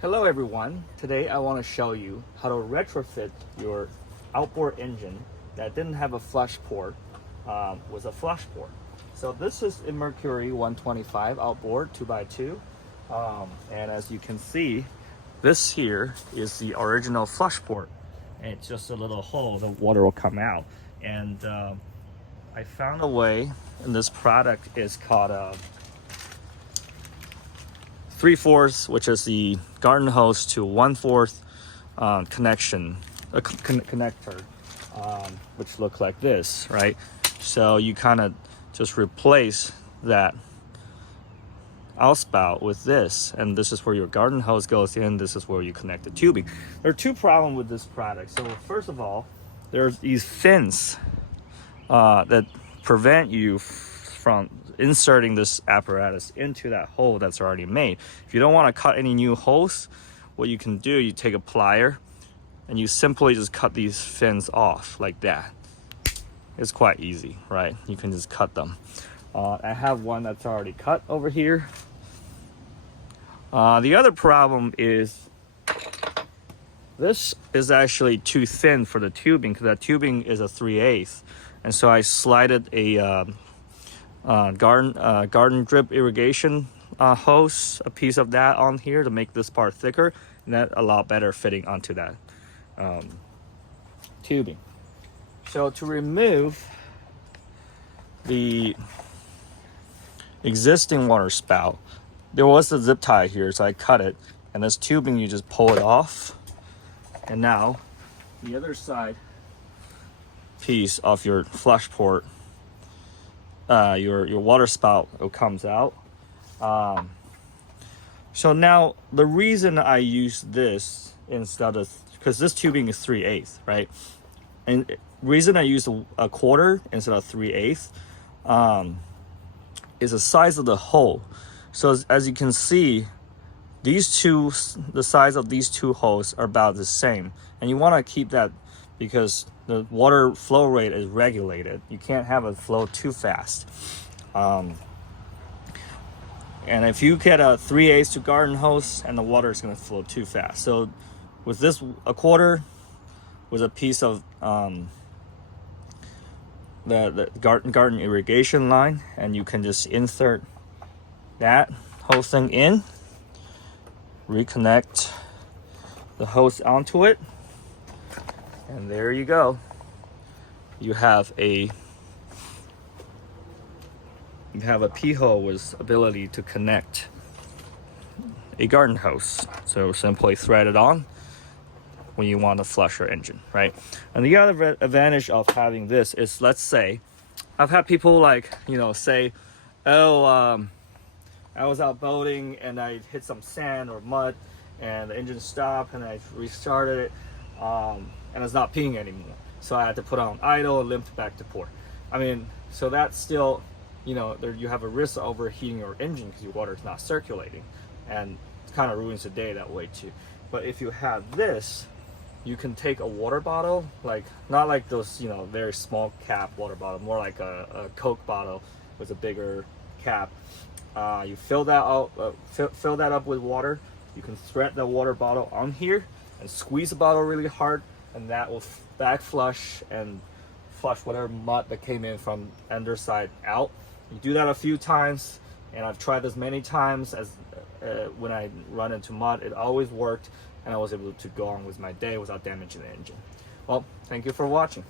Hello everyone, today I want to show you how to retrofit your outboard engine that didn't have a flush port with a flush port. So this is a Mercury 125 outboard 2x2 and as you can see, this here is the original flush port, and it's just a little hole, the water will come out. And I found a way, and this product is called 3/4, which is the garden hose to 1/4 connector, which look like this, right? So you kind of just replace that outspout with this, and this is where your garden hose goes in. This is where you connect the tubing. There are two problems with this product. So first of all, there's these fins that prevent you from inserting this apparatus into that hole that's already made. If you don't want to cut any new holes, what you can do, you take a plier and you simply just cut these fins off like that. It's quite easy, right? You can just cut them. I have one that's already cut over here. The other problem is this is actually too thin for the tubing, because that tubing is a 3/8, and so I slided a garden drip irrigation hose, a piece of that on here to make this part thicker, and that a lot better fitting onto that tubing. So to remove the existing water spout, there was a zip tie here, so I cut it, and this tubing, you just pull it off, and now the other side piece of your flush port, your water spout, it comes out. So now the reason I use this instead of, because this tubing is 3/8, right? And reason I use a 1/4 instead of 3/8 is the size of the hole. So as you can see, the size of these two holes are about the same, and you want to keep that because the water flow rate is regulated. You can't have it flow too fast. And if you get a 3/8 to garden hose, and the water is going to flow too fast. So with this, a 1/4 with a piece of the garden irrigation line, and you can just insert that whole thing in, reconnect the hose onto it, and there you go. You have a P-hole with ability to connect a garden hose. So simply thread it on when you want to flush your engine, right? And the other advantage of having this is, let's say, I've had people say, oh, I was out boating and I hit some sand or mud and the engine stopped, and I restarted it, and it's not peeing anymore. So I had to put on idle and limp back to port. I mean, so that's still, there you have a risk of overheating your engine because your water is not circulating, and it kind of ruins the day that way too. But if you have this, you can take a water bottle, not like those very small cap water bottle, more like a Coke bottle with a bigger cap. You fill that out, fill that up with water. You can thread the water bottle on here and squeeze the bottle really hard, and that will back flush and flush whatever mud that came in from underside out. You do that a few times, and I've tried this many times. As when I run into mud, it always worked, and I was able to go on with my day without damaging the engine. Well, thank you for watching.